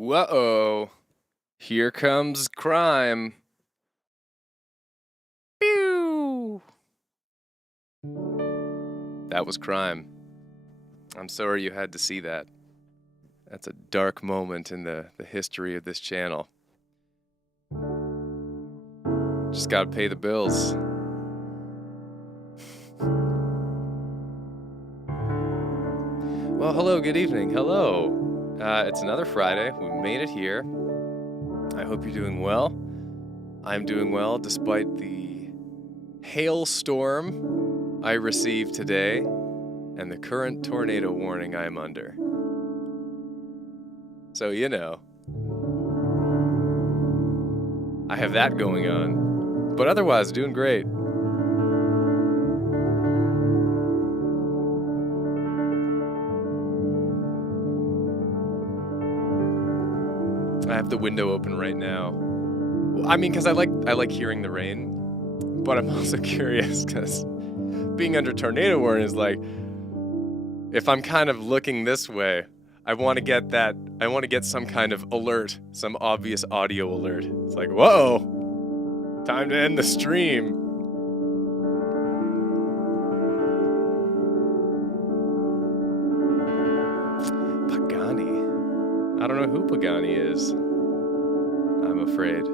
Whoa. Here comes crime. Pew! That was crime. I'm sorry you had to see that. That's a dark moment in the history of this channel. Just gotta pay the bills. Well, hello, good evening. Hello. It's another Friday. We made it here. I hope you're doing well. I'm doing well despite the hailstorm I received today and the current tornado warning I'm under. So, I have that going on. But otherwise, doing great. I have the window open right now. I mean, because I like hearing the rain, but I'm also curious because being under tornado warning is like, if I'm kind of looking this way, I want to get some kind of alert, some obvious audio alert. It's like, whoa, time to end the stream. Pagani. I don't know who Pagani is. I'm afraid.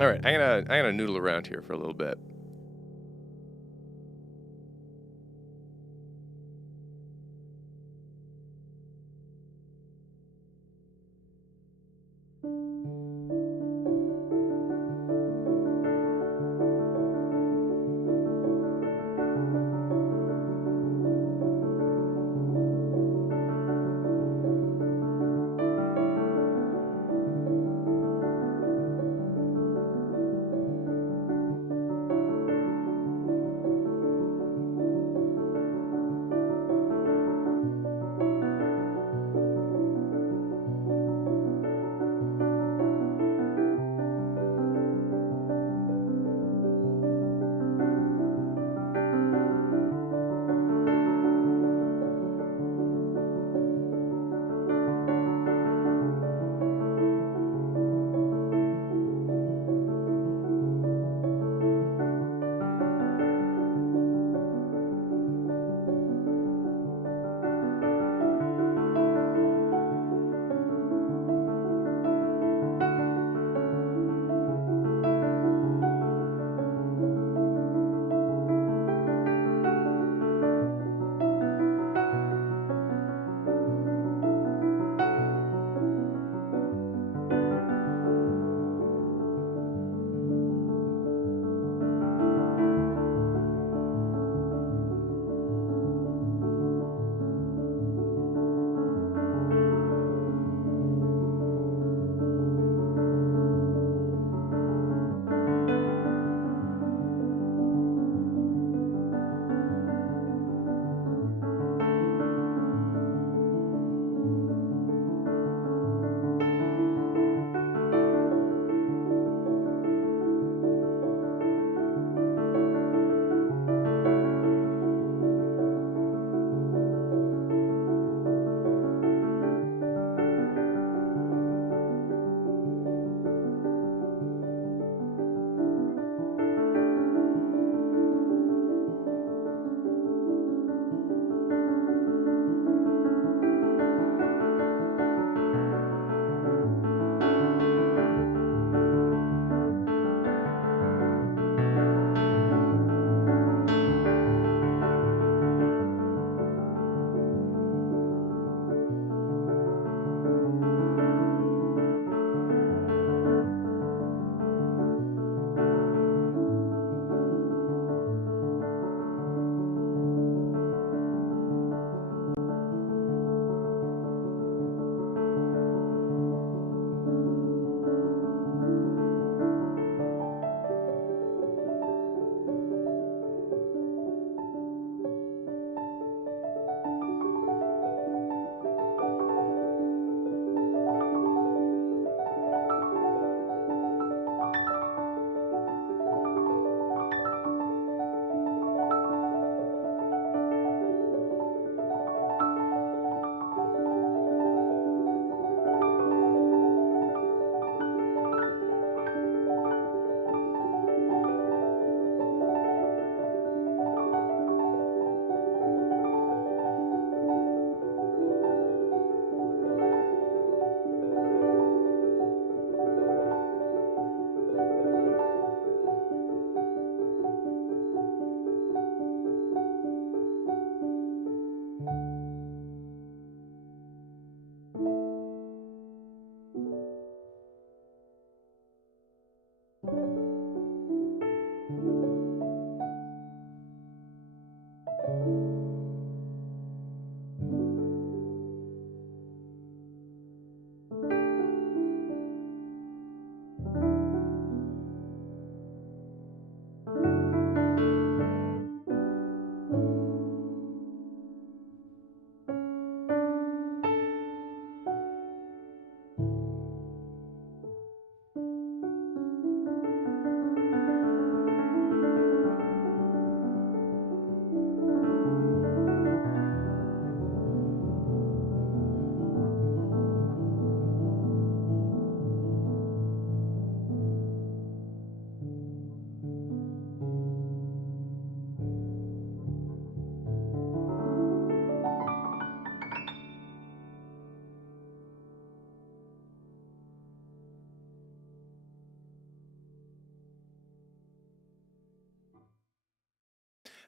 All right, I'm gonna noodle around here for a little bit.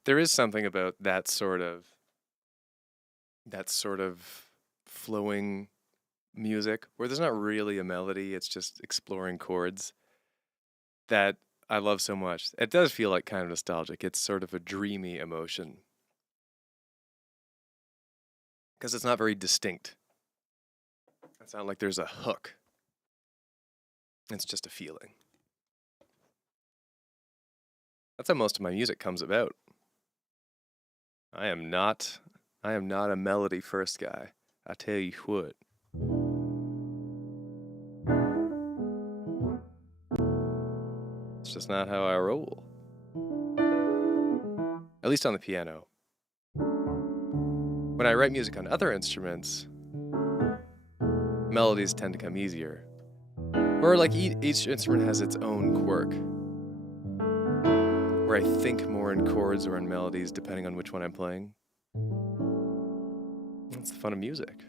There is something about that sort of flowing music where there's not really a melody, it's just exploring chords that I love so much. It does feel like kind of nostalgic. It's sort of a dreamy emotion because it's not very distinct. It's not like there's a hook. It's just a feeling. That's how most of my music comes about. I am not a melody first guy. I tell you what. It's just not how I roll. At least on the piano. When I write music on other instruments, melodies tend to come easier. Or like each instrument has its own quirk. Where I think more in chords or in melodies depending on which one I'm playing. That's the fun of music.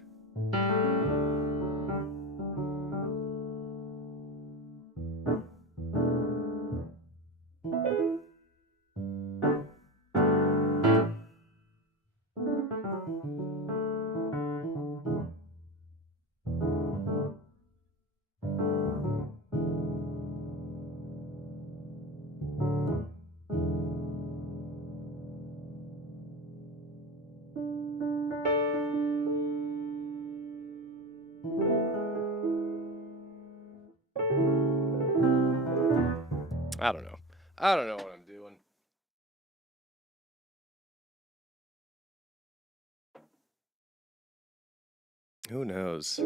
I don't know. I don't know what I'm doing. Who knows?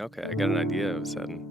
Okay, I got an idea of a sudden.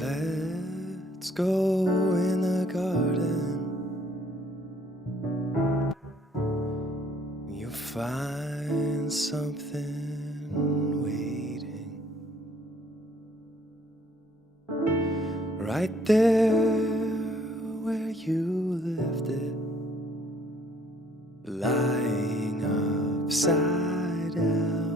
Let's go in the garden. You'll find something waiting right there where you left it, lying upside down.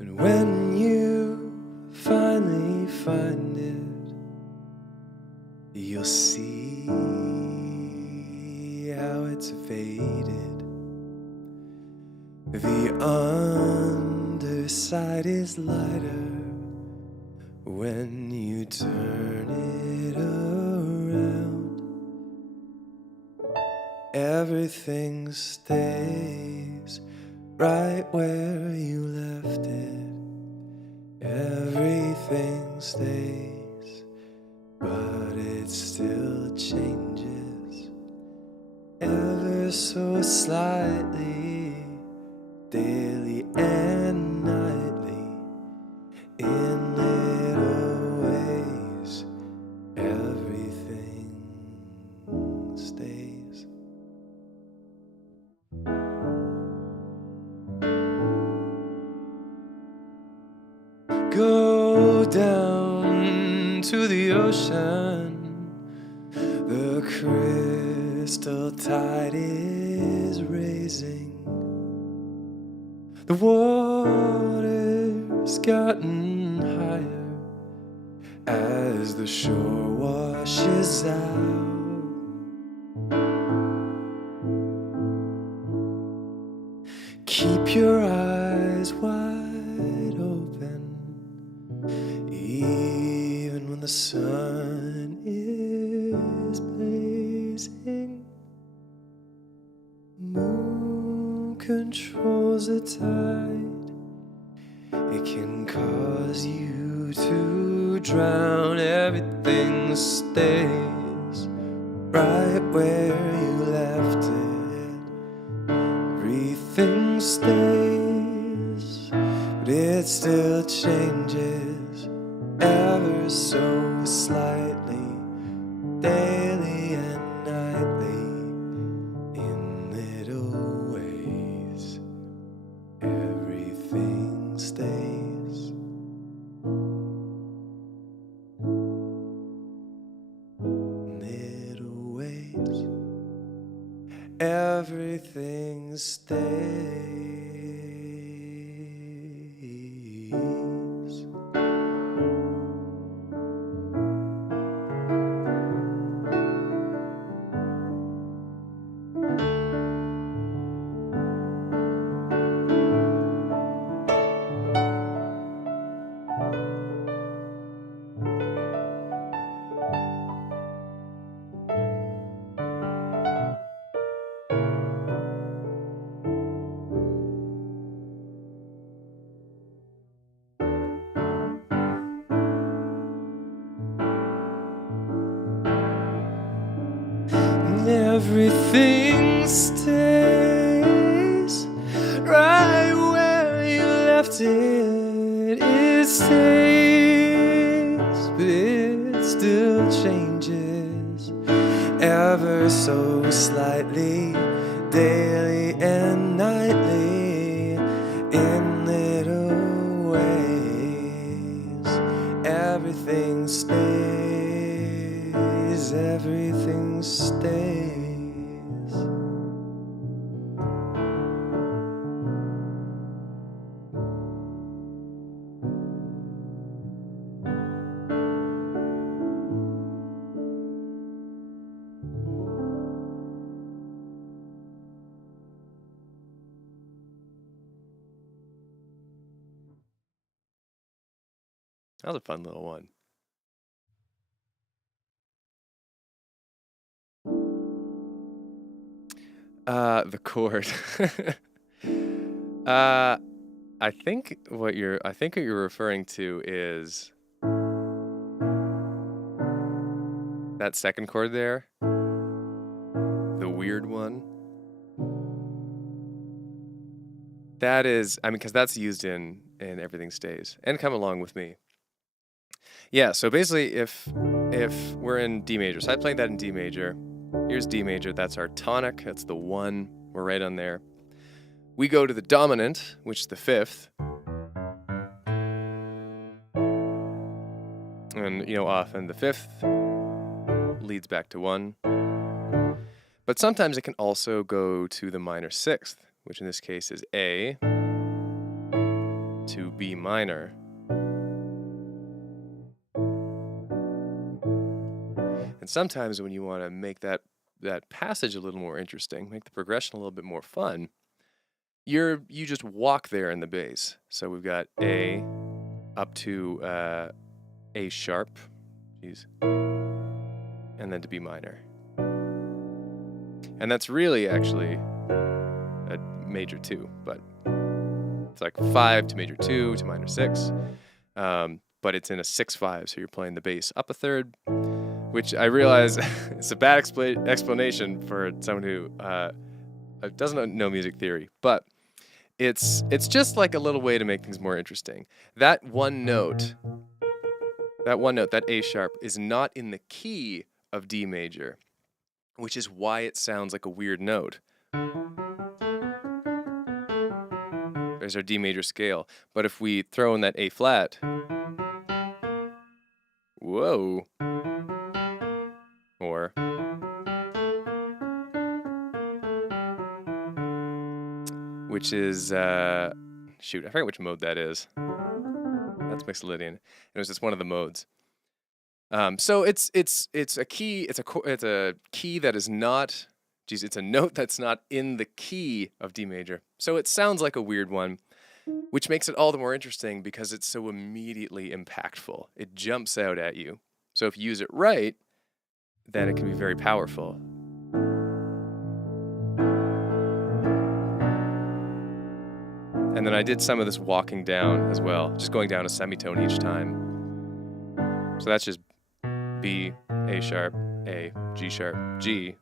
And when you finally find it, you'll see how it's faded. The underside is lighter when you turn it around. Everything stays right where you left it. Everything stays, but it still changes ever so slightly, daily and nightly, in little ways. Everything stays. Go down to the ocean. The crystal crystal tide is raising. The water's gotten higher as the shore washes out. Keep your eyes wide open, even when the sun is blazing. Moon controls the tide. It can cause you to drown. Everything stays right where you left it. Everything stays, but it still changes ever so slightly, daily and nightly, in little ways. Everything stays. Little ways. Everything stays. Everything stays right where you left it. It stays, but it still changes ever so slightly, daily and nightly, in little ways. Everything stays, everything stays. That was a fun little one. The chord. I think what you're referring to is that second chord there, the weird one. That is, I mean, because that's used in Everything Stays and Come Along With Me. Yeah, so basically, if we're in D major, so I played that in D major. Here's D major. That's our tonic. That's the 1. We're right on there. We go to the dominant, which is the 5th. And, often the 5th leads back to 1. But sometimes it can also go to the minor 6th, which in this case is A to B minor. And sometimes when you want to make that passage a little more interesting, make the progression a little bit more fun, you just walk there in the bass. So we've got A up to A sharp, and then to B minor. And that's really actually a major 2, but it's like 5 to major 2 to minor 6. But it's in a 6/5, so you're playing the bass up a third, which I realize is a bad explanation for someone who doesn't know music theory, but it's just like a little way to make things more interesting. That one note, that A sharp, is not in the key of D major, which is why it sounds like a weird note. There's our D major scale. But if we throw in that A flat, whoa, or which is shoot, I forget which mode that is. That's Mixolydian. It was just one of the modes. So it's a key. It's a key that is not. Geez, it's a note that's not in the key of D major. So it sounds like a weird one, which makes it all the more interesting because it's so immediately impactful. It jumps out at you. So if you use it right, then it can be very powerful. And then I did some of this walking down as well, just going down a semitone each time. So that's just B, A sharp, A, G sharp, G.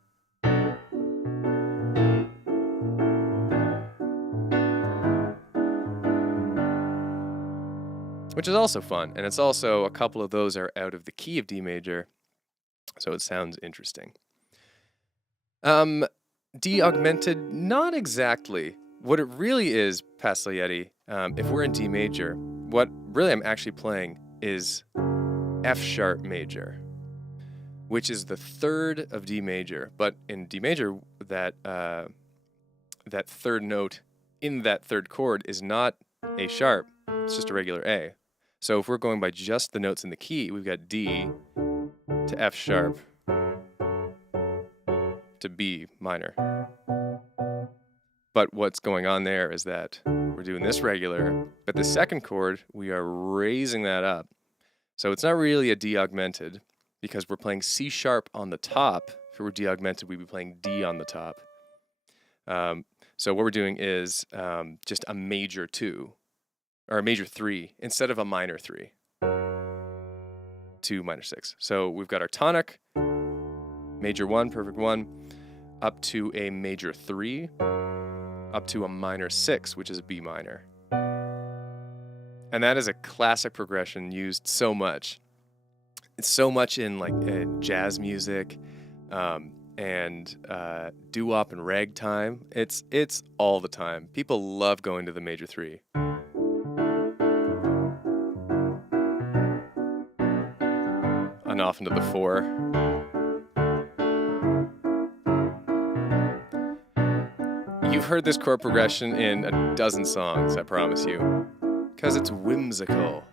Which is also fun, and it's also a couple of those are out of the key of D major, so it sounds interesting. D augmented, not exactly. What it really is, Pastellietti, if we're in D major, what really I'm actually playing is F sharp major, which is the third of D major. But in D major, that third note in that third chord is not A sharp, it's just a regular A. So if we're going by just the notes in the key, we've got D to F sharp to B minor. But what's going on there is that we're doing this regular, but the second chord, we are raising that up. So it's not really a D augmented because we're playing C sharp on the top. If it were D augmented, we'd be playing D on the top. So what we're doing is just a major 2, or a major 3, instead of a minor 3 to minor 6. So we've got our tonic, major 1, perfect 1, up to a major 3, up to a minor 6, which is a B minor. And that is a classic progression used so much. It's so much in like jazz music and doo-wop and ragtime. It's all the time. People love going to the major 3. And off into the 4. You've heard this chord progression in a dozen songs, I promise you, because it's whimsical.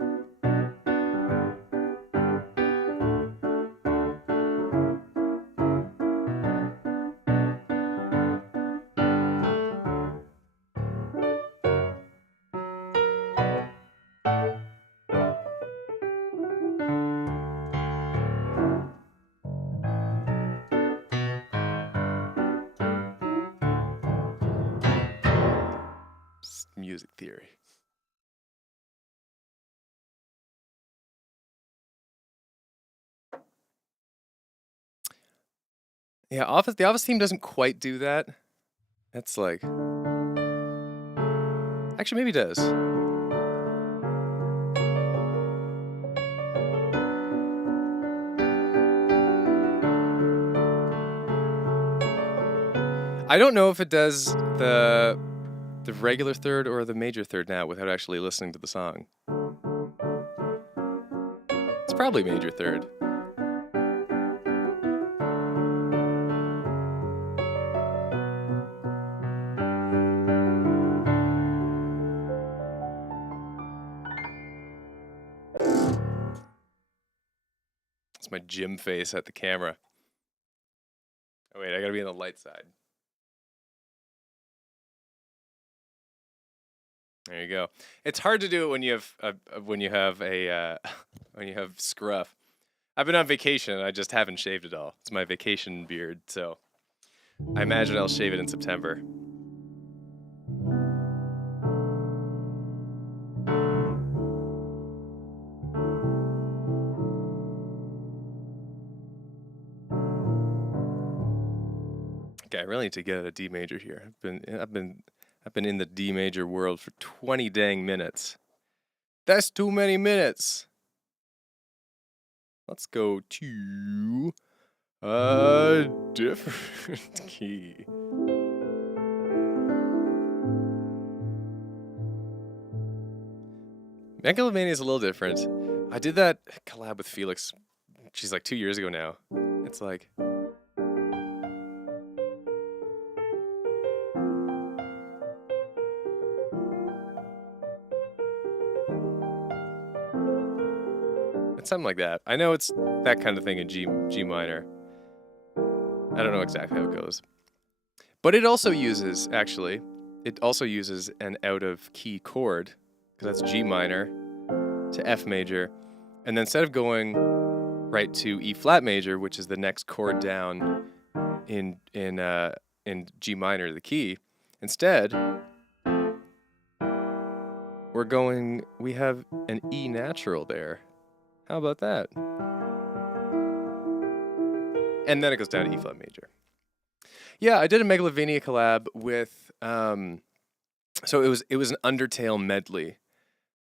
Music theory. Yeah, the Office theme doesn't quite do that. It's like... Actually, maybe it does. I don't know if it does the regular third or the major third now without actually listening to the song. It's probably major third. It's my gym face at the camera. Oh wait, I gotta be on the light side. There you go. It's hard to do it when you have scruff. I've been on vacation. I just haven't shaved it all. It's my vacation beard, so I imagine I'll shave it in September. Okay, I really need to get at a D major here. I've been in the D major world for 20 dang minutes. That's too many minutes. Let's go to a different key. Megalomania is a little different. I did that collab with Felix. She's like 2 years ago now. It's like... It's something like that. I know it's that kind of thing in G minor. I don't know exactly how it goes. But it also uses, actually, an out of key chord, because that's G minor to F major. And then instead of going right to E flat major, which is the next chord down in G minor, the key, instead we have an E natural there. How about that? And then it goes down to E flat major. Yeah, I did a Megalovania collab with so it was an Undertale medley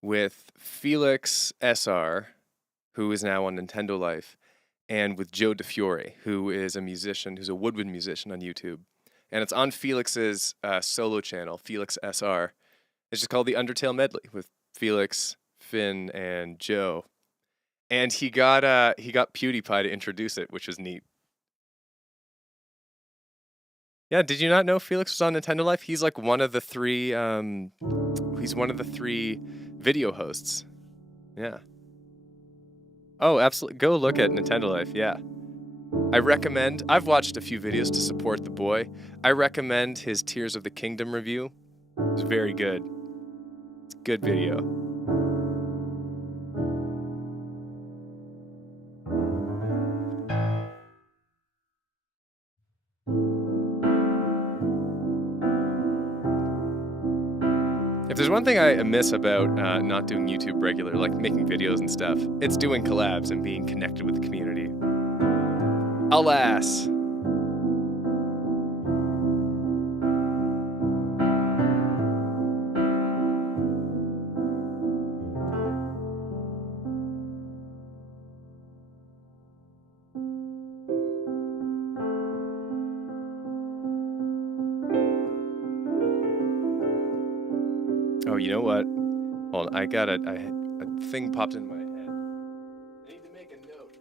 with Felix SR, who is now on Nintendo Life, and with Joe DeFiore, who is a musician, who's a woodwind musician on YouTube. And it's on Felix's solo channel, Felix SR. It's just called the Undertale medley with Felix, Finn, and Joe. And he got PewDiePie to introduce it, which was neat. Yeah, did you not know Felix was on Nintendo Life? He's like one of the three. He's one of the 3 video hosts. Yeah. Oh, absolutely. Go look at Nintendo Life. Yeah. I recommend. I've watched a few videos to support the boy. I recommend his Tears of the Kingdom review. It's very good. It's a good video. If there's one thing I miss about not doing YouTube regular, like making videos and stuff, it's doing collabs and being connected with the community. Alas. Oh, you know what? Hold on, a thing popped in my head. I need to make a note.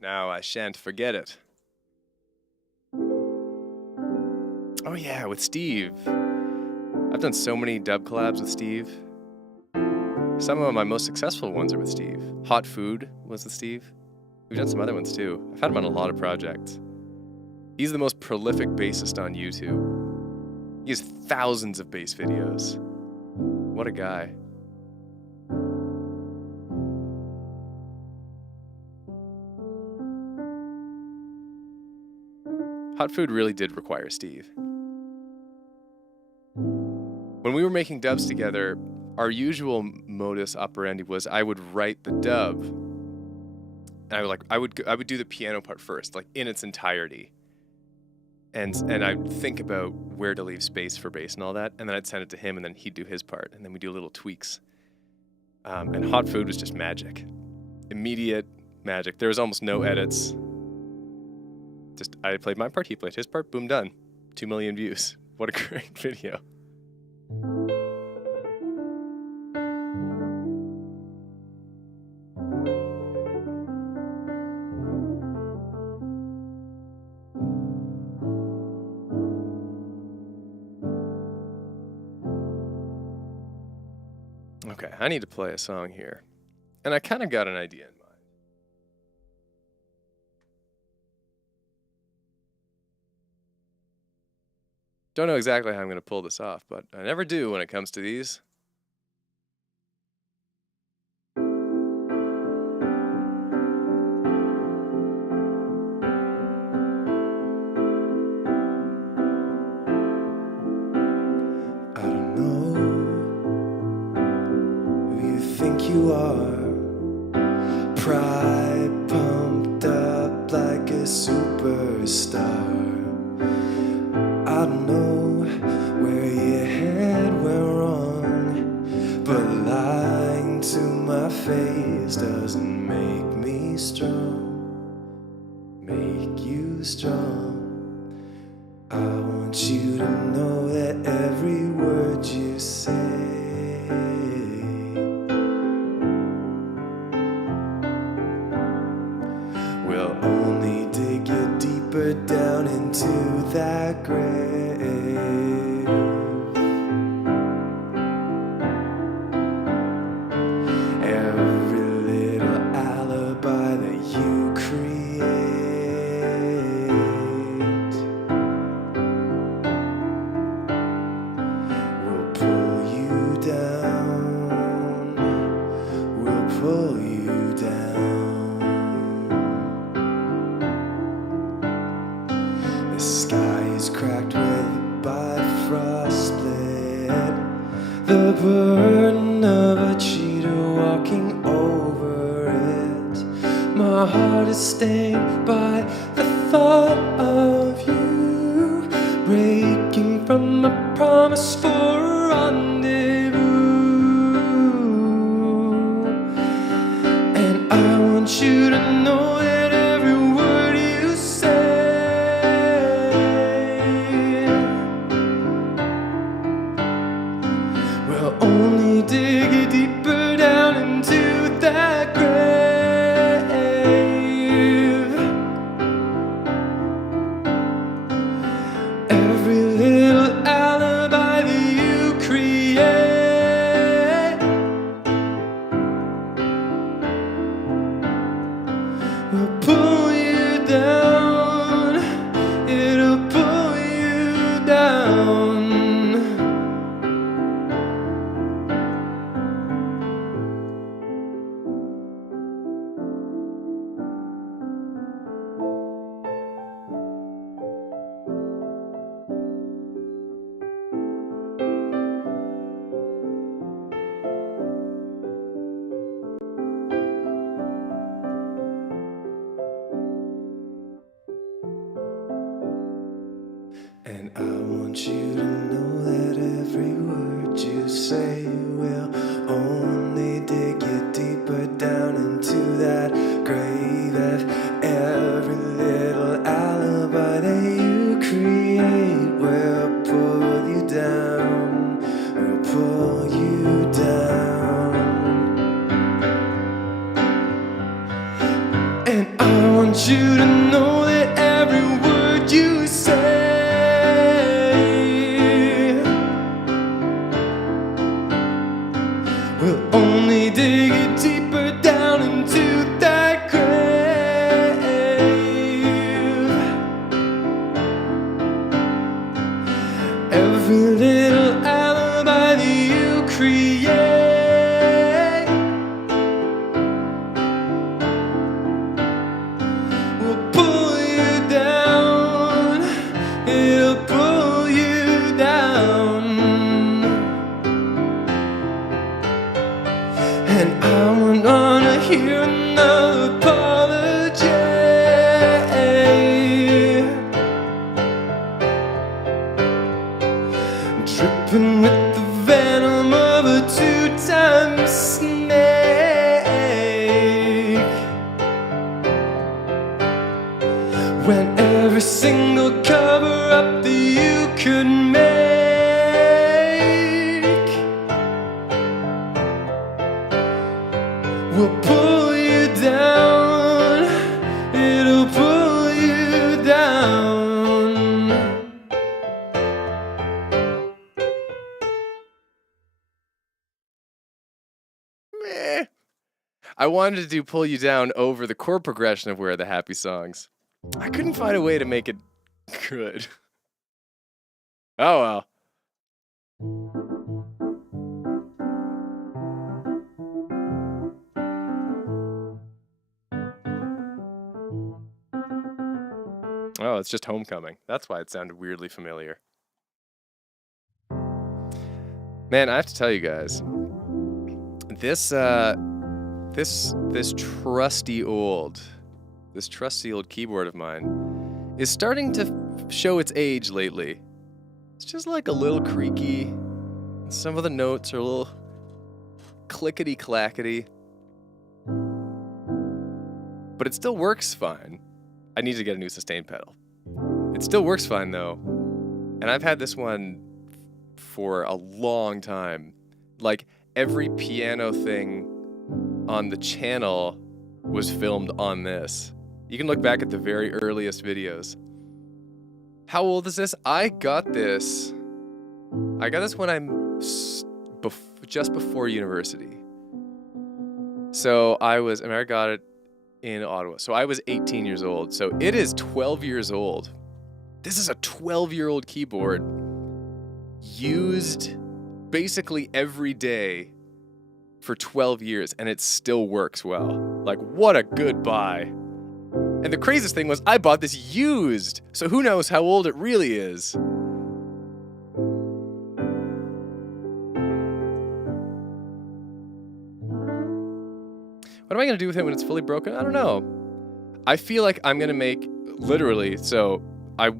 Now I shan't forget it. Oh yeah, with Steve. I've done so many dub collabs with Steve. Some of my most successful ones are with Steve. Hot Food was with Steve. We've done some other ones too. I've had him on a lot of projects. He's the most prolific bassist on YouTube. He has thousands of bass videos. What a guy. Hot Food really did require Steve. When we were making dubs together, our usual modus operandi was I would write the dub, and I would do the piano part first, like in its entirety. And I'd think about where to leave space for bass and all that, and then I'd send it to him, and then he'd do his part, and then we'd do little tweaks. And Hot Food was just magic. Immediate magic. There was almost no edits. Just, I played my part, he played his part, boom, done. 2 million views. What a great video. Okay, I need to play a song here. And I kind of got an idea in mind. Don't know exactly how I'm going to pull this off, but I never do when it comes to these. I don't know who you think you are. Pride pumped up like a superstar. I don't know where your head went wrong, but lying to my face doesn't make me strong, make you strong. I want you to know that every word you say will only dig you deeper down into that grave. the burden of a cheetah walking over it. My heart is stained by the thought of you, breaking from a promise for a rendezvous. And I want you to know that every word you say will only dig you deeper down into that grave. Every little alibi that you create will pull you down. It'll pull you down. And I want you to know that every word you say will only dig you deeper down into that grave. Every little alibi that you create will pull you down, will pull you down. And I want you to know that every word you say will only dig you deeper down into that grave. Every little alibi that you create will pull you down. It'll pull you down. And I won't wanna hear another apology, dripping with the venom of a two-time snake. When every single cover-up that you could make will pull you down. It'll pull you down. Meh. I wanted to do Pull You Down over the chord progression of Where Are the Happy Songs. I couldn't find a way to make it good. Oh well. Oh, it's just Homecoming. That's why it sounded weirdly familiar. Man, I have to tell you guys, this trusty old keyboard of mine is starting to show its age lately. It's just like a little creaky. Some of the notes are a little clickety clackety, but it still works fine. I need to get a new sustain pedal. It still works fine though, and I've had this one for a long time. Like every piano thing on the channel was filmed on this. You can look back at the very earliest videos. How old is this? I got this when I'm just before university. So I got it in Ottawa. So I was 18 years old. So it is 12 years old. This is a 12-year-old keyboard used basically every day for 12 years, and it still works well. Like, what a good buy. And the craziest thing was I bought this used, so who knows how old it really is. What am I gonna do with it when it's fully broken? I don't know. I feel like I'm gonna make literally. So I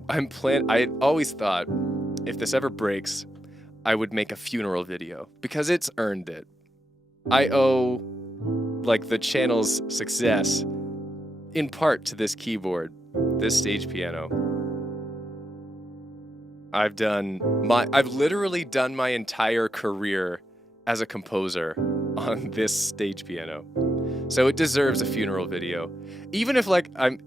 always thought if this ever breaks, I would make a funeral video because it's earned it. I owe like the channel's success in part to this keyboard, this stage piano. I've literally done my entire career as a composer on this stage piano. So it deserves a funeral video. Even if like I'm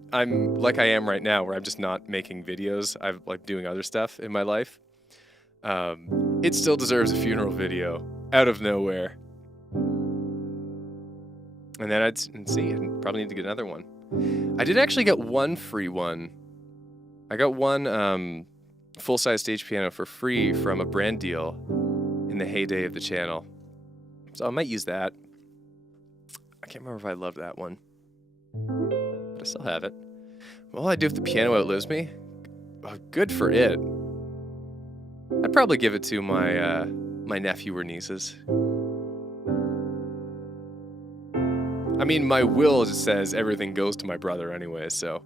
like I am right now where I'm just not making videos, I'm like doing other stuff in my life. It still deserves a funeral video out of nowhere. And then I'd probably need to get another one. I did actually get one free one. I got one full-size stage piano for free from a brand deal in the heyday of the channel. So I might use that. I can't remember if I loved that one, but I still have it. What will I do if the piano outlives me? Oh, good for it. I'd probably give it to my my nephew or nieces. I mean, my will just says everything goes to my brother anyway, so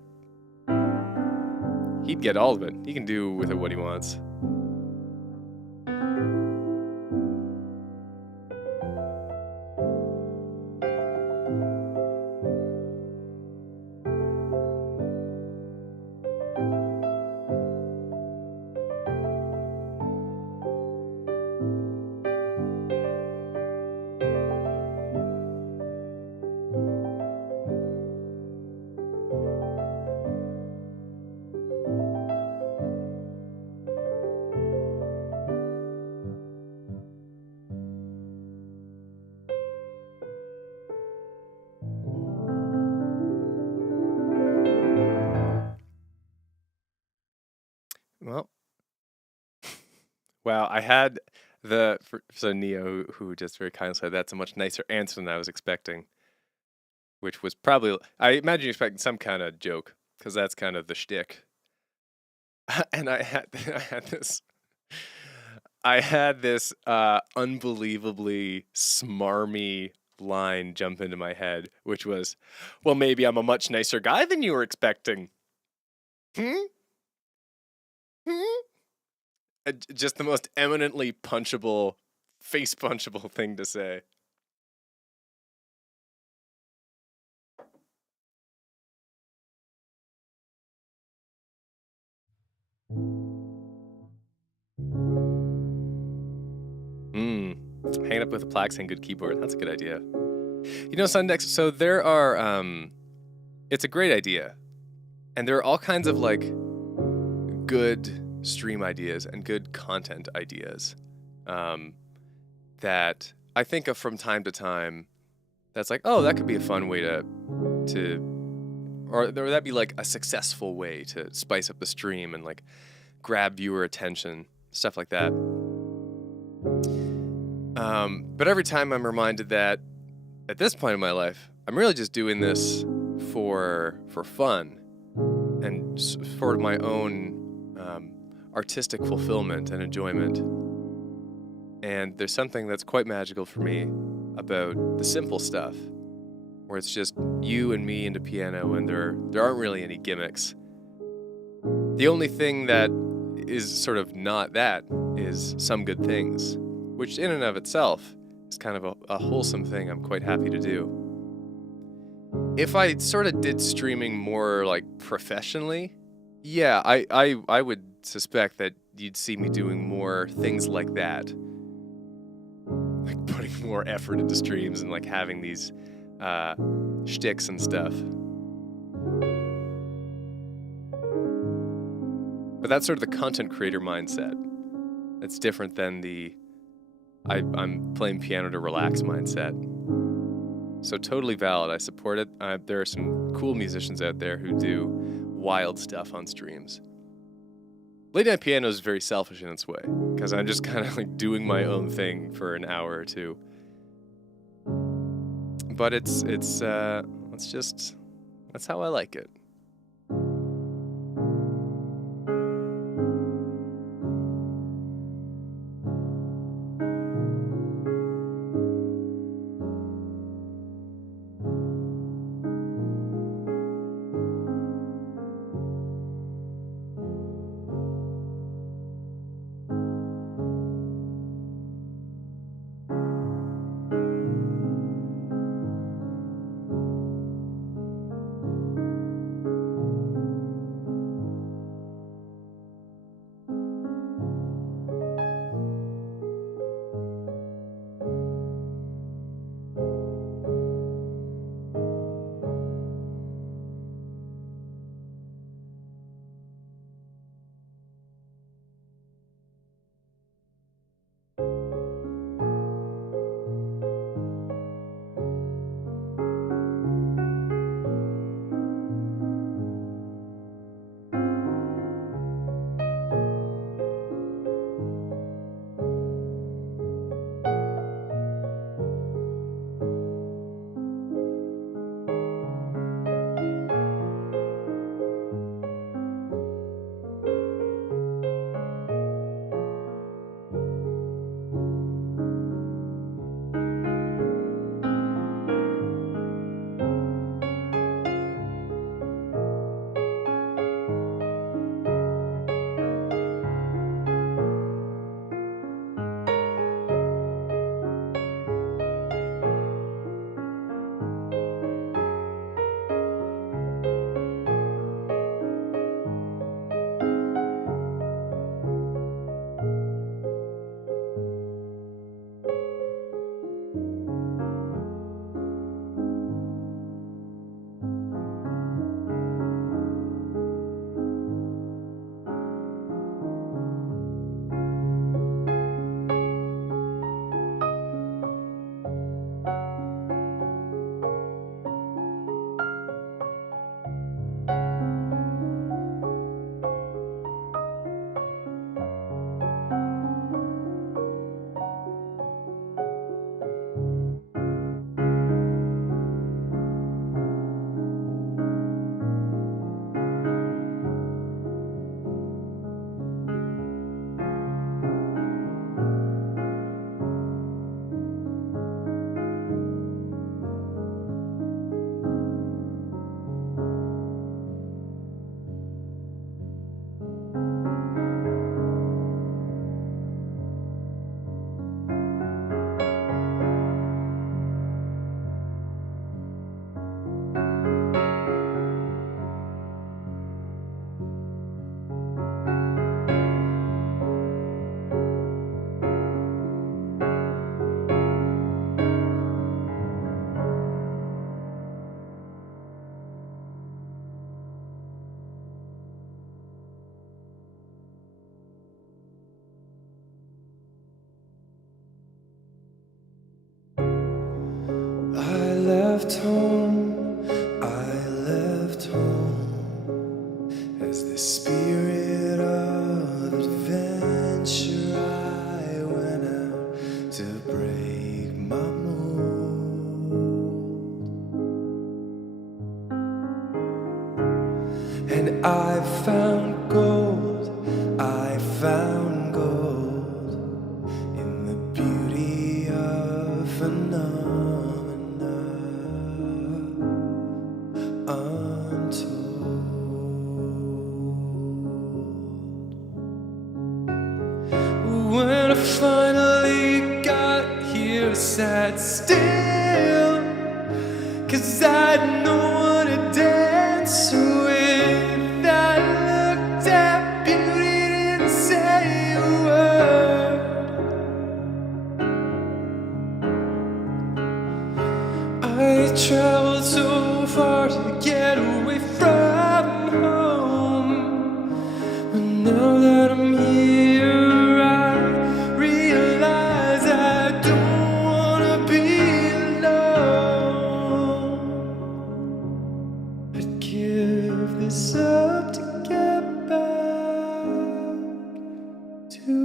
he'd get all of it. He can do with it what he wants. Well, wow, I had so Neo, who just very kindly said that's a much nicer answer than I was expecting, which was probably, I imagine you're expecting some kind of joke, because that's kind of the shtick. And I had this unbelievably smarmy line jump into my head, which was, well, maybe I'm a much nicer guy than you were expecting. Just the most eminently punchable, face punchable thing to say. Hanging up with a plaque saying good keyboard. That's a good idea. You know, Sundex, so there are, it's a great idea. And there are all kinds of like good stream ideas and good content ideas that I think of from time to time. That's like, oh, that could be a fun way or that'd be like a successful way to spice up the stream and like grab viewer attention, stuff like that. But every time I'm reminded that at this point in my life, I'm really just doing this for fun and for my own artistic fulfillment and enjoyment. And there's something that's quite magical for me about the simple stuff, where it's just you and me and a piano, and there aren't really any gimmicks. The only thing that is sort of not that is Some Good Things, which in and of itself is kind of a wholesome thing I'm quite happy to do. If I sort of did streaming more like professionally, yeah, I would suspect that you'd see me doing more things like that. Like putting more effort into streams and like having these shticks and stuff. But that's sort of the content creator mindset. It's different than the I'm playing piano to relax mindset. So totally valid. I support it. There are some cool musicians out there who do wild stuff on streams. Late Night Piano is very selfish in its way, because I'm just kind of like doing my own thing for an hour or two. But that's how I like it. left home, I left home as the spirit of adventure. I went out to break my mold, and I found gold, I found gold in the beauty of phenomena untold. When I finally got here, I sat still, 'cause I had no one to dance with. I looked at beauty, didn't say a word. I traveled so far to get away from home, but now that I'm here, I realize I don't wanna be alone. I'd give this up to get back to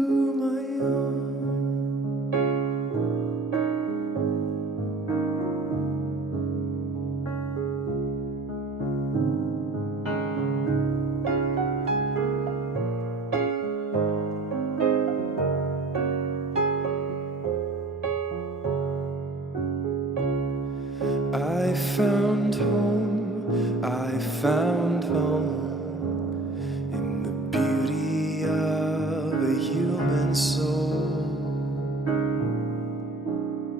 my own. I found home, I found home in the beauty of a human soul,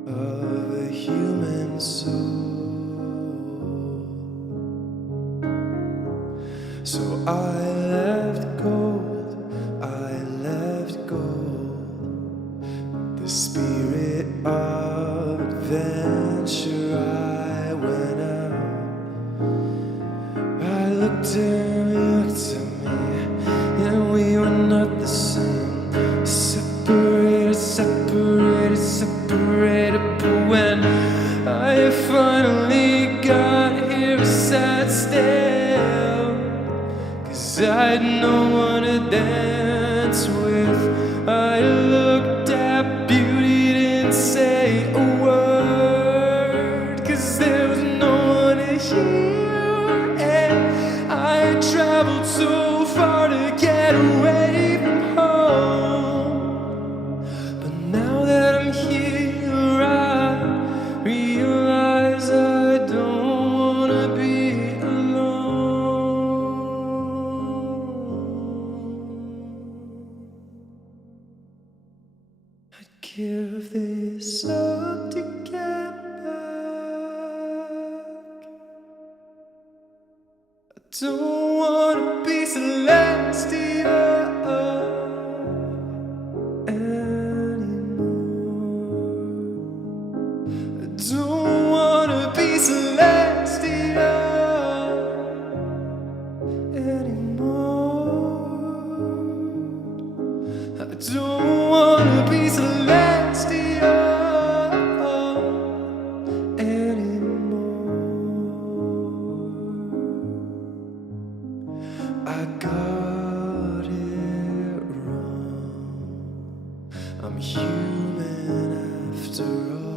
of a human soul. So I left gold, I left gold, the spirit of adventure. I went out, I looked at me, and we were not the same. Separated, separated, separated. But when I finally got here, I sat still, 'cause I had no one to dance with. I looked at beauty, didn't say a word, 'cause there was no one to hear. And I traveled so far to get away from home, but now that I'm here, I realize I don't wanna be alone. I'd give this up to get back. I don't wanna be celestial anymore. I don't wanna be celestial anymore. I don't wanna be celestial anymore. I got it wrong. I'm human after all.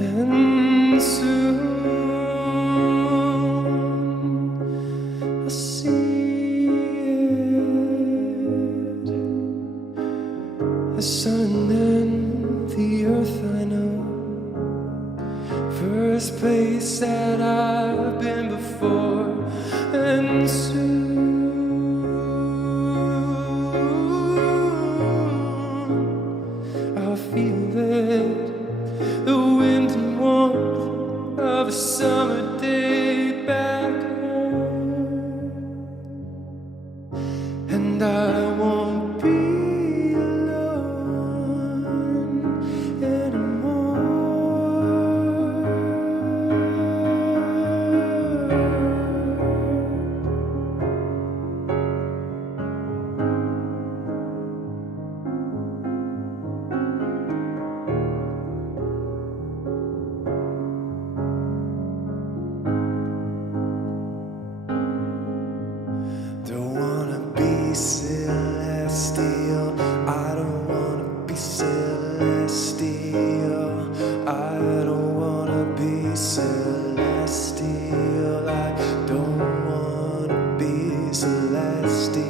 And soon I'll see it, the sun and the earth. I know, first place that I've been before. And soon I'll feel it, the wind and warmth of a summer day back home. celestial. I don't wanna be celestial.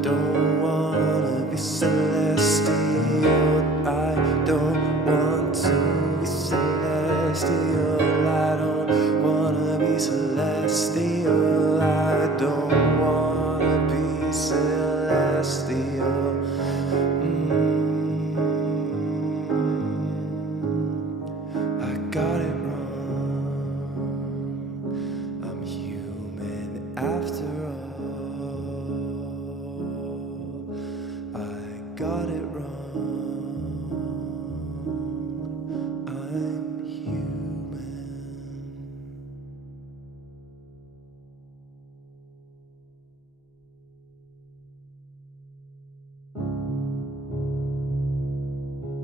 Don't wanna be celestial. I don't want to be celestial. I don't wanna be celestial. I don't wanna be celestial. I got it wrong. I'm human after all. I got it wrong. I'm human.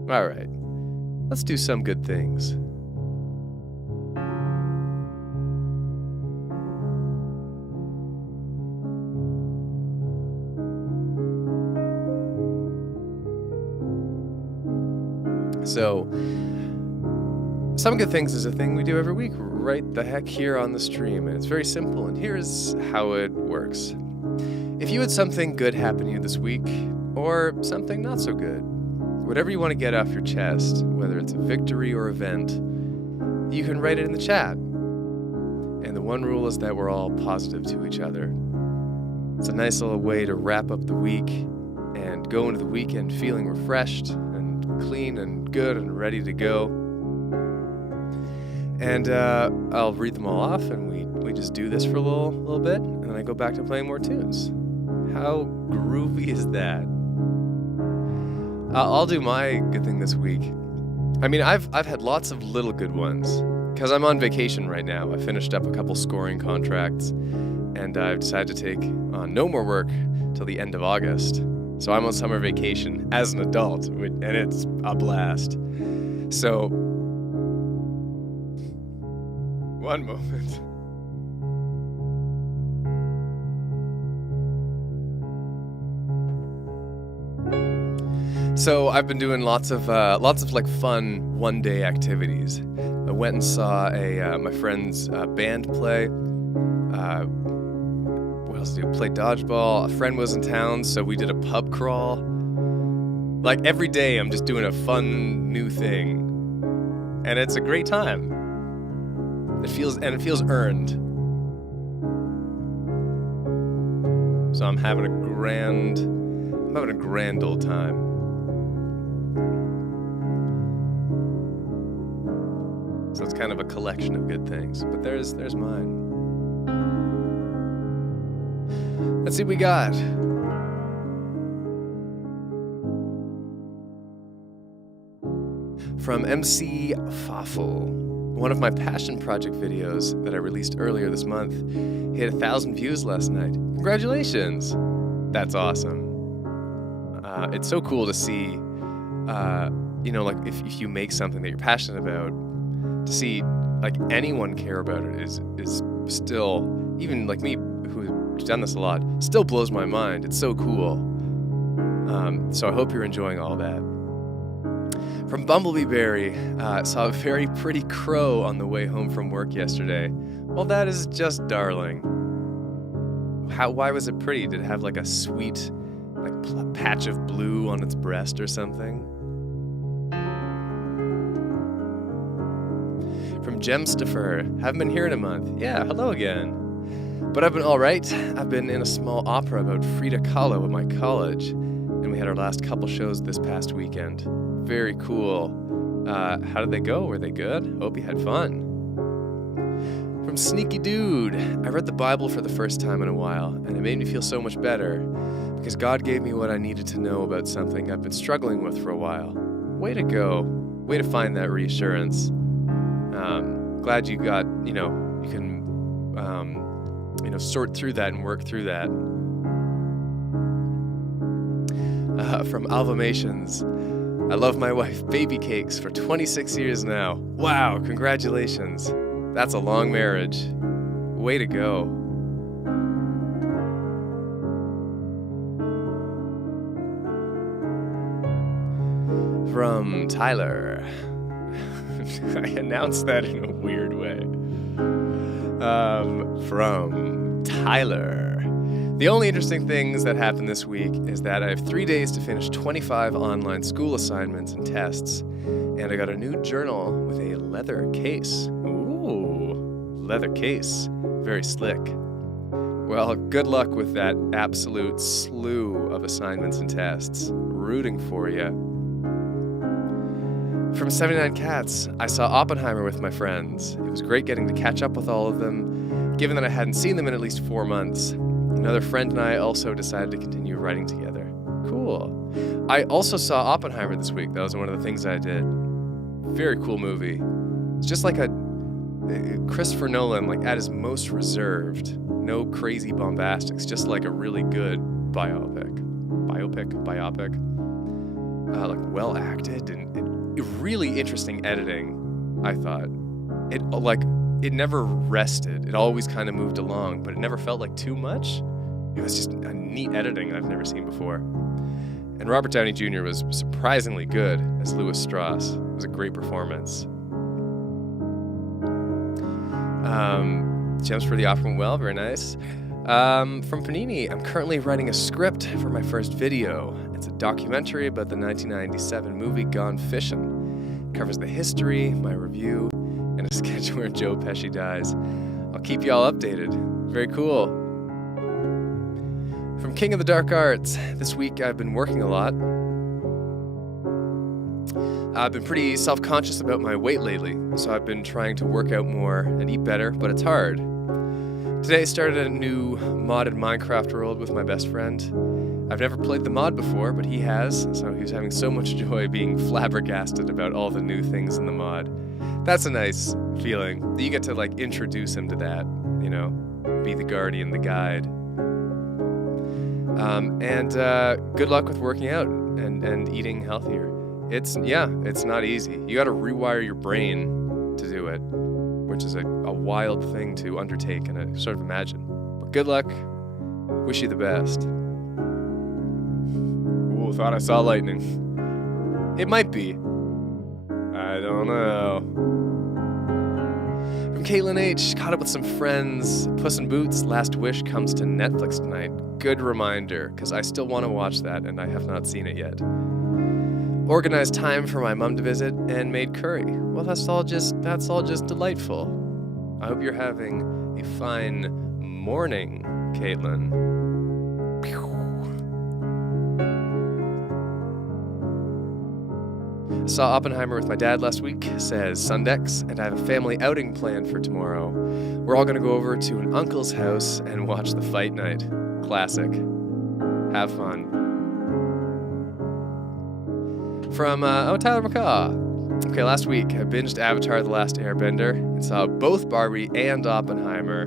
All right, let's do some good things. So, some good things is a thing we do every week, right the heck here on the stream, and it's very simple, and here's how it works. If you had something good happen to you this week, or something not so good, whatever you want to get off your chest, whether it's a victory or event, you can write it in the chat. And the one rule is that we're all positive to each other. It's a nice little way to wrap up the week and go into the weekend feeling refreshed and clean and good and ready to go. And I'll read them all off, and we just do this for a little bit, and then I go back to playing more tunes. How groovy is that? I'll do my good thing this week. I mean, I've had lots of little good ones, because I'm on vacation right now. I finished up a couple scoring contracts, and I've decided to take on no more work till the end of August. So I'm on summer vacation as an adult, and it's a blast. So, one moment. So I've been doing lots of like fun one-day activities. I went and saw my friend's band play. What else did we do? Play dodgeball. A friend was in town, so we did a pub crawl. Like every day, I'm just doing a fun new thing, and it's a great time. It feels earned. So I'm having a grand old time. So it's kind of a collection of good things, but there's mine. Let's see what we got. From MC Fawful. One of my passion project videos that I released earlier this month hit 1,000 views last night. Congratulations! That's awesome. It's so cool to see, like if you make something that you're passionate about, to see like anyone care about it is still, even like me who's done this a lot, still blows my mind. It's so cool. So I hope you're enjoying all that. From Bumblebee Berry, saw a very pretty crow on the way home from work yesterday. Well, that is just darling. Why was it pretty? Did it have like a sweet patch of blue on its breast or something? From Gemstifer, haven't been here in a month. Yeah, hello again. But I've been all right. I've been in a small opera about Frida Kahlo at my college, and we had our last couple shows this past weekend. Very cool. How did they go? Were they good? Hope you had fun. From Sneaky Dude, I read the Bible for the first time in a while, and it made me feel so much better, because God gave me what I needed to know about something I've been struggling with for a while. Way to go. Way to find that reassurance. Glad you got, you can, sort through that and work through that. From Alvamations, I love my wife, Baby Cakes, for 26 years now. Wow, congratulations. That's a long marriage. Way to go. From Tyler. I announced that in a weird way. From Tyler. The only interesting things that happened this week is that I have 3 days to finish 25 online school assignments and tests, and I got a new journal with a leather case. Ooh, leather case. Very slick. Well, good luck with that absolute slew of assignments and tests. Rooting for you. From 79 Cats, I saw Oppenheimer with my friends. It was great getting to catch up with all of them, given that I hadn't seen them in at least 4 months. Another friend and I also decided to continue writing together. Cool. I also saw Oppenheimer this week. That was one of the things I did. Very cool movie. It's just like a Christopher Nolan, like at his most reserved. No crazy bombastics, just like a really good biopic. Like well acted and really interesting editing, I thought. It never rested. It always kind of moved along, but it never felt like too much. It was just a neat editing I've never seen before. And Robert Downey Jr. was surprisingly good as Louis Strauss. It was a great performance. Gems for the offer went well, very nice. From Panini, I'm currently writing a script for my first video. It's a documentary about the 1997 movie Gone Fishin'. It covers the history, my review, and a sketch where Joe Pesci dies. I'll keep you all updated. Very cool. From King of the Dark Arts, this week I've been working a lot. I've been pretty self-conscious about my weight lately, so I've been trying to work out more and eat better, but it's hard. Today I started a new modded Minecraft world with my best friend. I've never played the mod before, but he has, so he was having so much joy being flabbergasted about all the new things in the mod. That's a nice feeling. You get to like introduce him to that, you know, be the guardian, the guide. And good luck with working out and eating healthier. It's not easy. You gotta rewire your brain to do it, which is a wild thing to undertake and sort of imagine. But good luck. Wish you the best. Ooh, thought I saw lightning. It might be. I don't know. From Caitlin H, caught up with some friends. Puss in Boots, Last Wish comes to Netflix tonight. Good reminder, because I still want to watch that and I have not seen it yet. Organized time for my mom to visit and made curry. Well, that's all just delightful. I hope you're having a fine morning, Caitlin. Saw Oppenheimer with my dad last week, says Sundex, and I have a family outing planned for tomorrow. We're all going to go over to an uncle's house and watch the fight night. Classic. Have fun. From Tyler McCaw. Okay, last week I binged Avatar: The Last Airbender and saw both Barbie and Oppenheimer.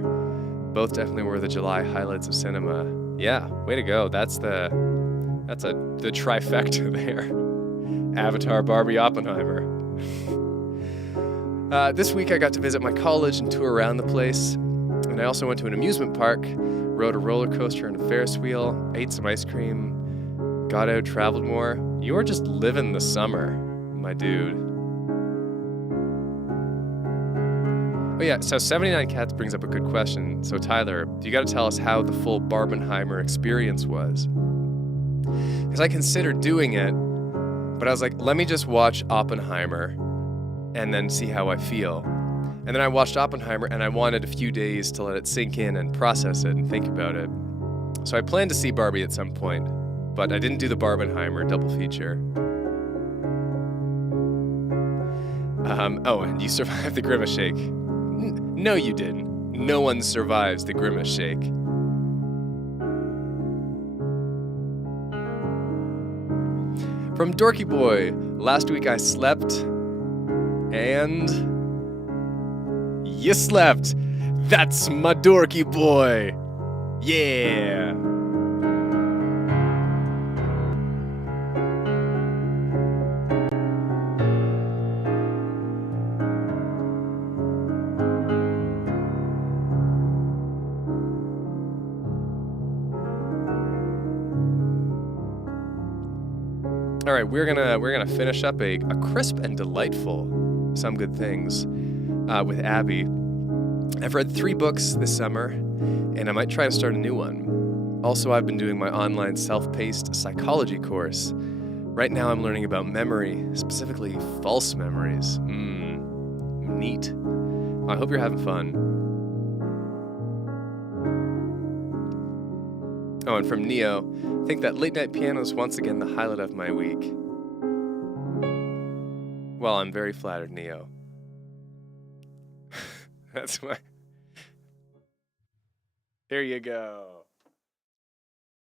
Both definitely were the July highlights of cinema. Yeah, way to go. That's the trifecta there. Avatar, Barbie, Oppenheimer. This week I got to visit my college and tour around the place. And I also went to an amusement park, rode a roller coaster and a Ferris wheel, ate some ice cream, got out, traveled more. You are just living the summer, my dude. Oh yeah, so 79 Cats brings up a good question. So Tyler, you got to tell us how the full Barbenheimer experience was. Because I considered doing it, but I was like, let me just watch Oppenheimer and then see how I feel. And then I watched Oppenheimer and I wanted a few days to let it sink in and process it and think about it. So I planned to see Barbie at some point, but I didn't do the Barbenheimer double feature. And you survived the Grimace Shake. No, you didn't. No one survives the Grimace Shake. From Dorky Boy, last week I slept, and you slept. That's my Dorky Boy. Yeah. All right, we're gonna finish up a crisp and delightful Some Good Things with Abby. I've read 3 books this summer, and I might try to start a new one. Also, I've been doing my online self-paced psychology course. Right now, I'm learning about memory, specifically false memories. Neat. I hope you're having fun. Oh, and from Neo, I think that late night piano is once again the highlight of my week. Well, I'm very flattered, Neo. That's why. Here you go.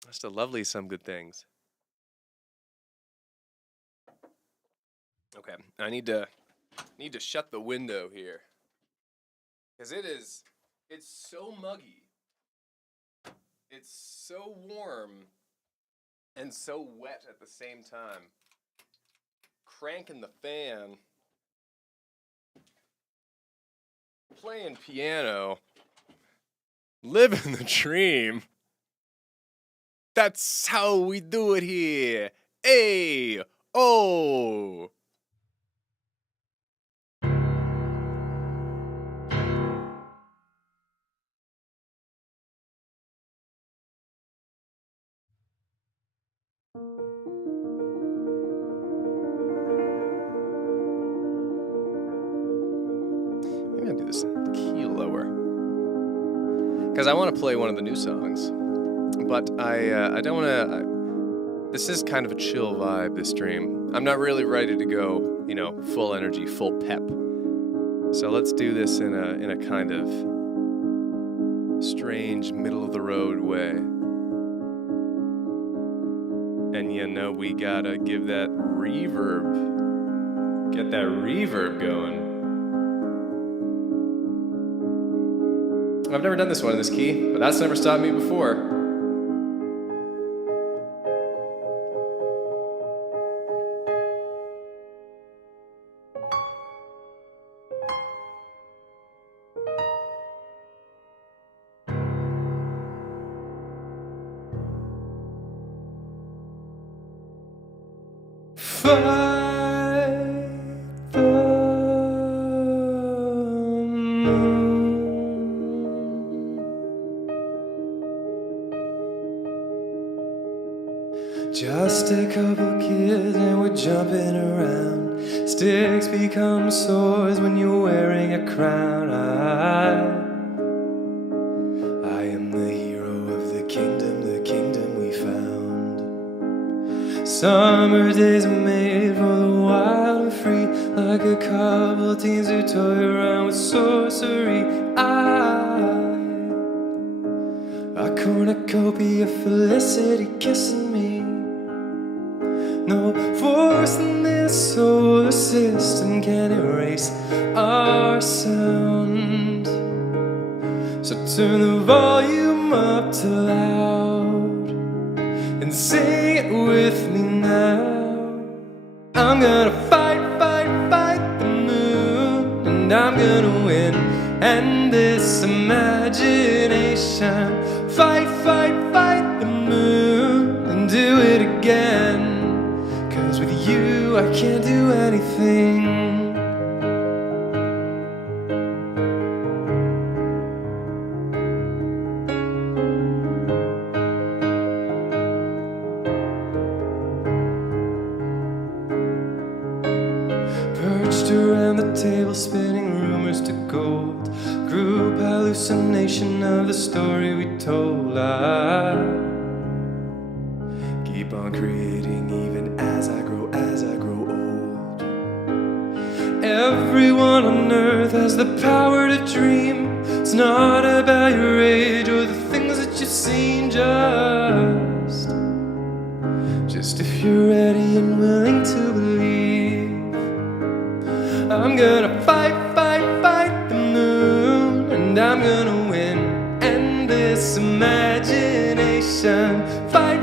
Just a lovely Some Good Things. Okay, I need to shut the window here. Because it's so muggy. It's so warm and so wet at the same time. Cranking the fan. Playing piano. Living the dream. That's how we do it here. Hey! Oh! Maybe I'll do this key lower. Because I want to play one of the new songs. But I don't want to... This is kind of a chill vibe, this stream. I'm not really ready to go, full energy, full pep. So let's do this in a kind of strange, middle-of-the-road way. And we gotta give that reverb. Get that reverb going. I've never done this one in this key, but that's never stopped me before. Fight the moon. Just a couple kids and we're jumping around. Sticks become swords when you're wearing a crown. I am the hero of the kingdom we found. Summer days are made for the wild and free, like a couple teens who toy around with sorcery. A cornucopia of felicity kissing me. No force in this solar system can erase our sound. So turn the volume up to loud and sing it with me now. I'm gonna fight the moon, and I'm gonna win. And this imagination, fight the moon, and do it again. 'Cause with you I can't do anything. Perched around the table, spinning rumors to gold. Group hallucination of the story we told. I keep on creating even as I grow old. Everyone on earth has the power to dream. It's not about your age or the things that you've seen. Just if you're ready and willing to believe. I'm gonna fight the moon, and I'm gonna win. And this imagination, fight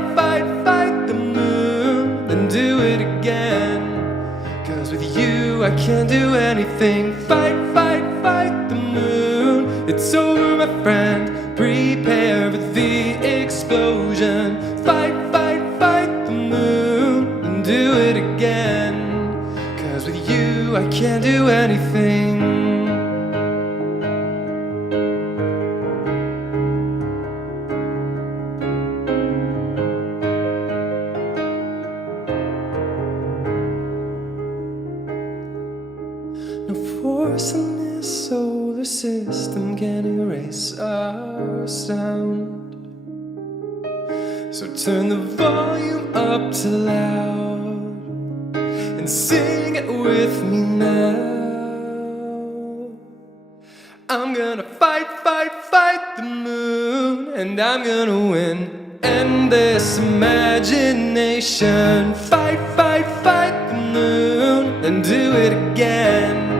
the moon, then do it again. 'Cause with you I can't do anything. Fight the moon. It's over, my friend. Prepare for the explosion. Fight the moon, then do it again. 'Cause with you I can't do anything. wisdom can erase our sound. So turn the volume up to loud and sing it with me now. I'm gonna fight, fight, fight the moon, and I'm gonna win endless imagination. Fight, fight, fight the moon, and do it again.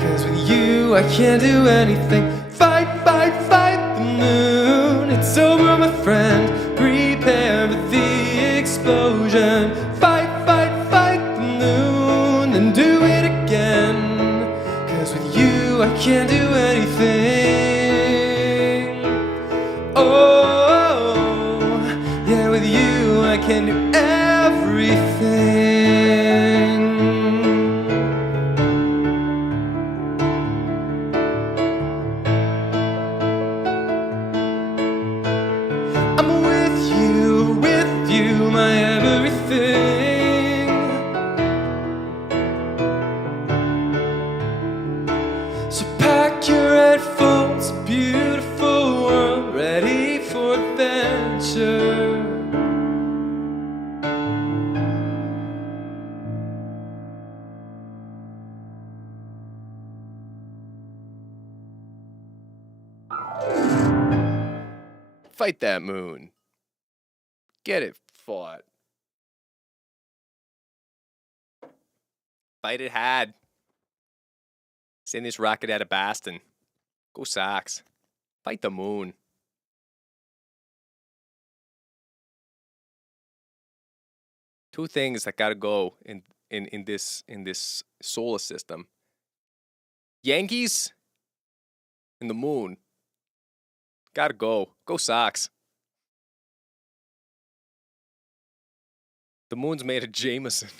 'Cause with you I can't do anything. Fight, fight, fight the moon. It's over, my friend. Prepare for the explosion. Fight, fight, fight the moon, and do it again. 'Cause with you I can't do anything. Oh, yeah, with you I can do everything. I'm with you, my everything. So pack your headphones, beautiful world, ready for adventure. Fight that moon. Get it fought. Fight it hard. Send this rocket out of Boston. Go Sox. Fight the moon. Two things that gotta go in this solar system. Yankees and the moon. Gotta go. Go Sox. The moon's made of Jameson.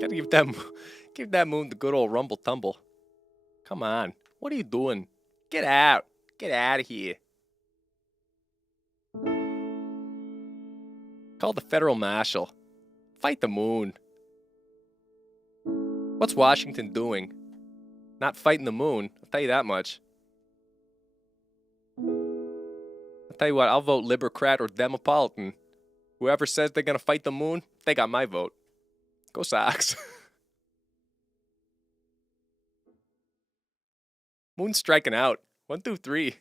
Gotta give that moon the good old rumble tumble. Come on. What are you doing? Get out. Get out of here. Call the federal marshal. Fight the moon. What's Washington doing? Not fighting the moon. I'll tell you that much. I'll tell you what, I'll vote Libercrat or Demopolitan. Whoever says they're gonna fight the moon, they got my vote. Go Sox. Moon's striking out. 1, 2, 3.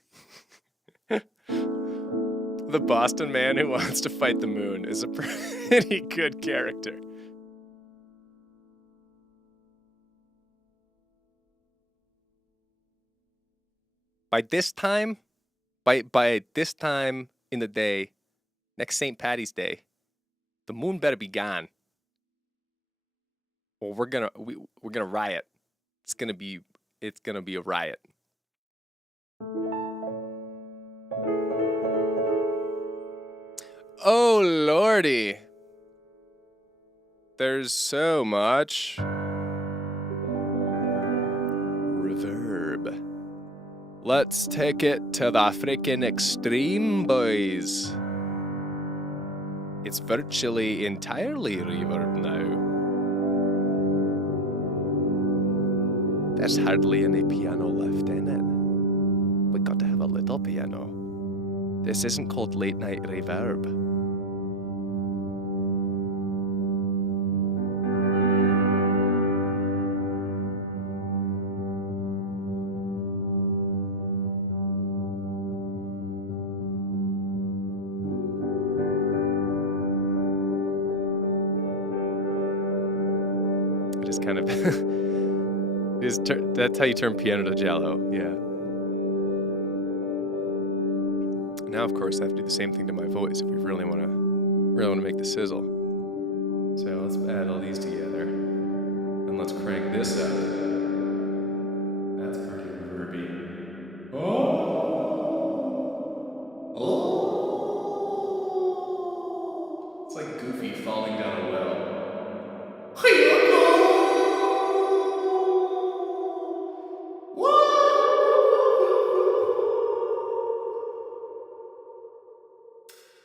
The Boston man who wants to fight the moon is a pretty good character. By this time in the day, next St. Patty's Day, the moon better be gone. Or we're gonna riot. It's gonna be a riot. Oh lordy. There's so much reverb. Let's take it to the freaking extreme, boys. It's virtually entirely reverb now. There's hardly any piano left in it. We got to have a little piano. This isn't called late night reverb. Just kind of that's how you turn piano to jello. Yeah. Now, of course, I have to do the same thing to my voice if we really want to make the sizzle. So let's add all these together, and let's crank this up. That's pretty reverby. Oh! It's like Goofy falling down a well.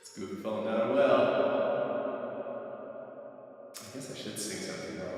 It's Goofy falling down a well. I guess I should sing something while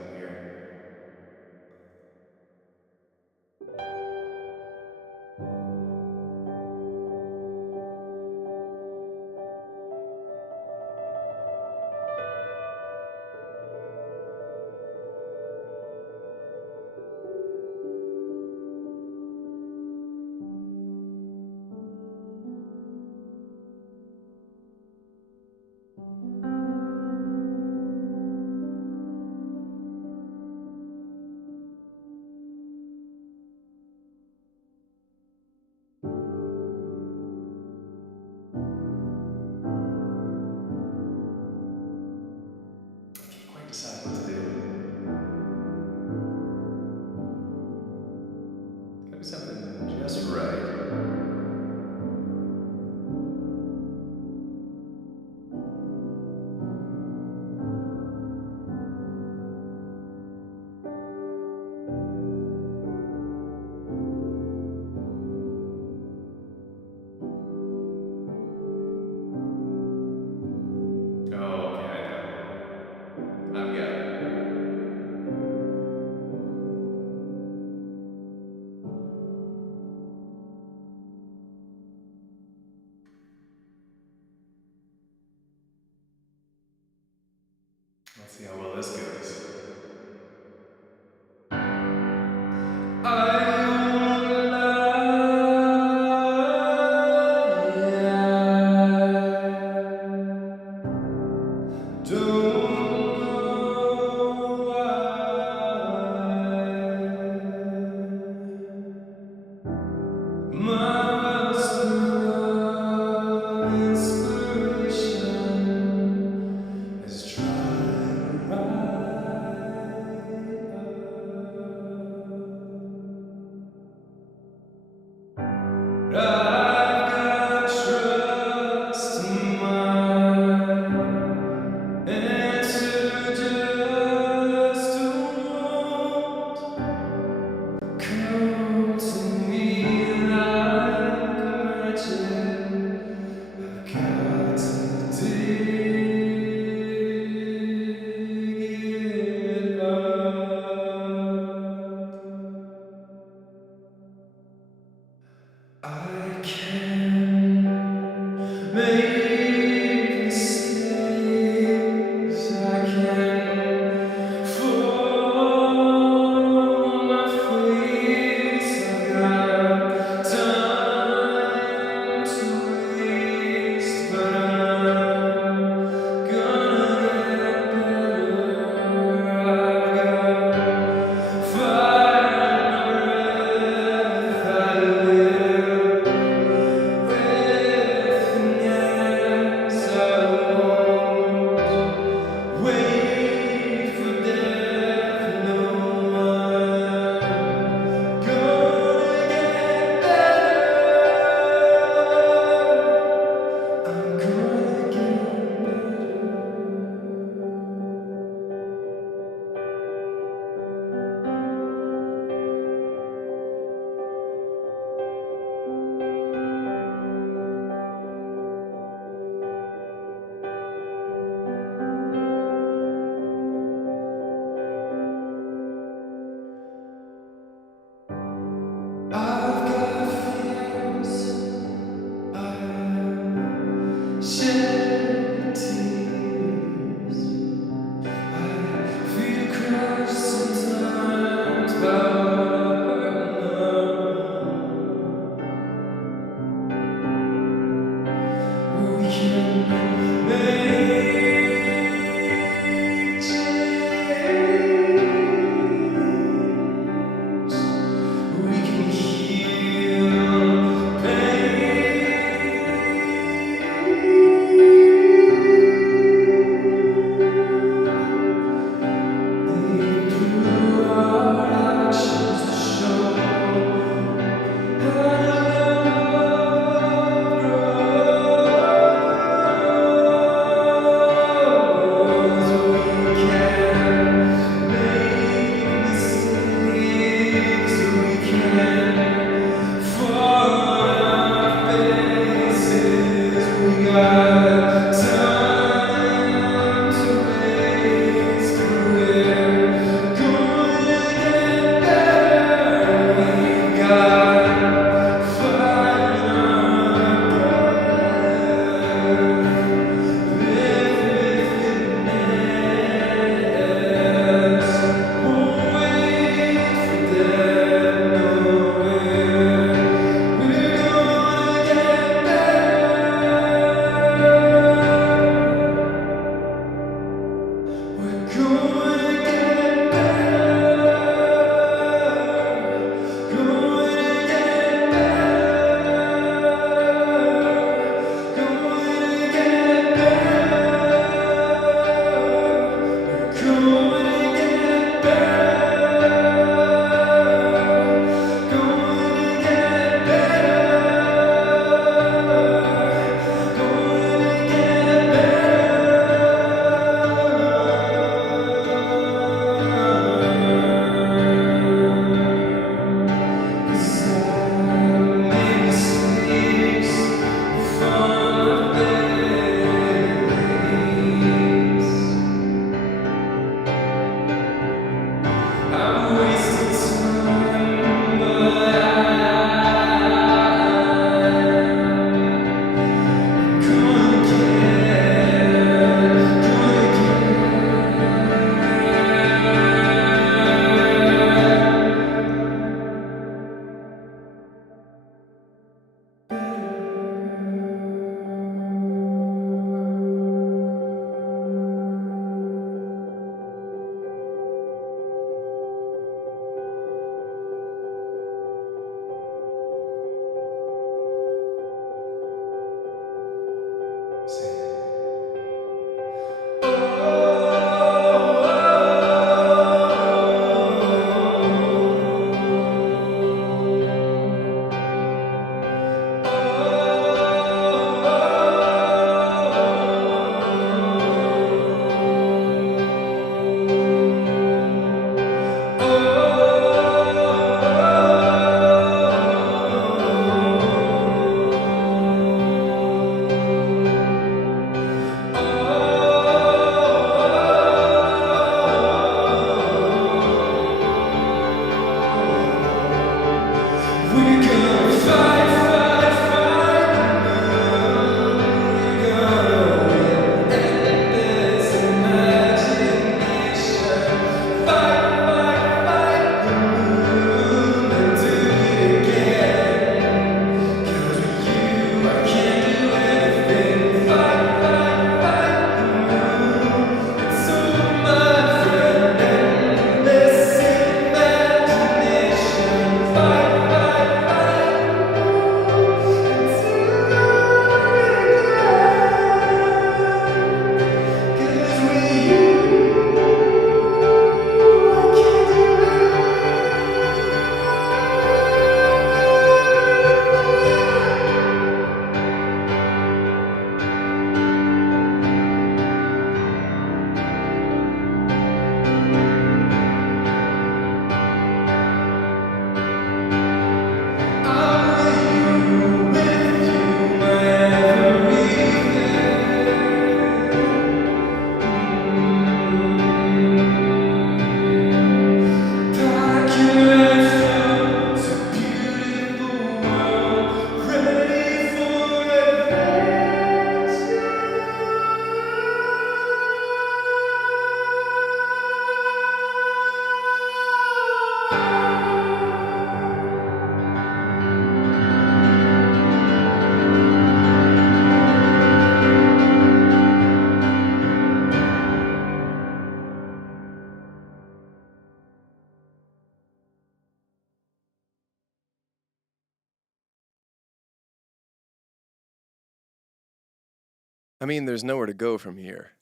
I mean, there's nowhere to go from here.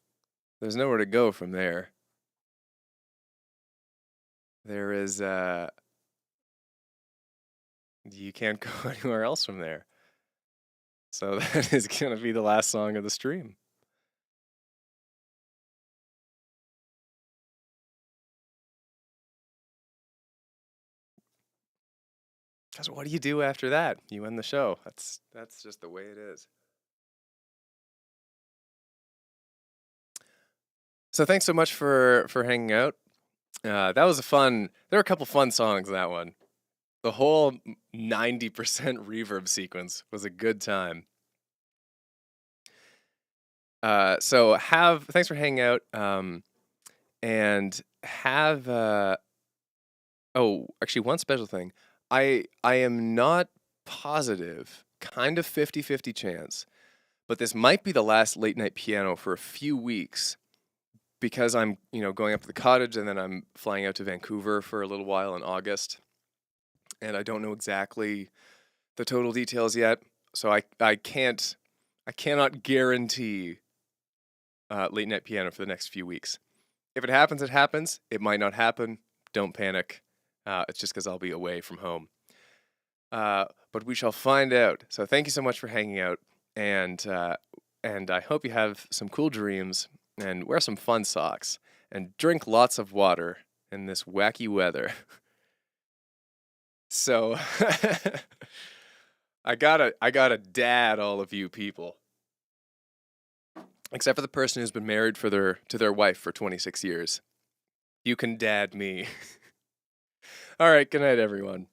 There's nowhere to go from there. There is, you can't go anywhere else from there. So that is going to be the last song of the stream. Because what do you do after that? You end the show. That's just the way it is. So thanks so much for hanging out. That was a fun. There were a couple fun songs in that one. The whole 90% reverb sequence was a good time. So thanks for hanging out. And have actually one special thing. I am not positive, kind of 50-50 chance, but this might be the last late night piano for a few weeks because I'm, going up to the cottage and then I'm flying out to Vancouver for a little while in August. And I don't know exactly the total details yet, so I cannot guarantee late night piano for the next few weeks. If it happens, it happens. It might not happen. Don't panic. It's just because I'll be away from home. But we shall find out. So thank you so much for hanging out, and I hope you have some cool dreams and wear some fun socks and drink lots of water in this wacky weather. So I gotta dad all of you people. Except for the person who's been married to their wife for 26 years. You can dad me. All right, good night, everyone.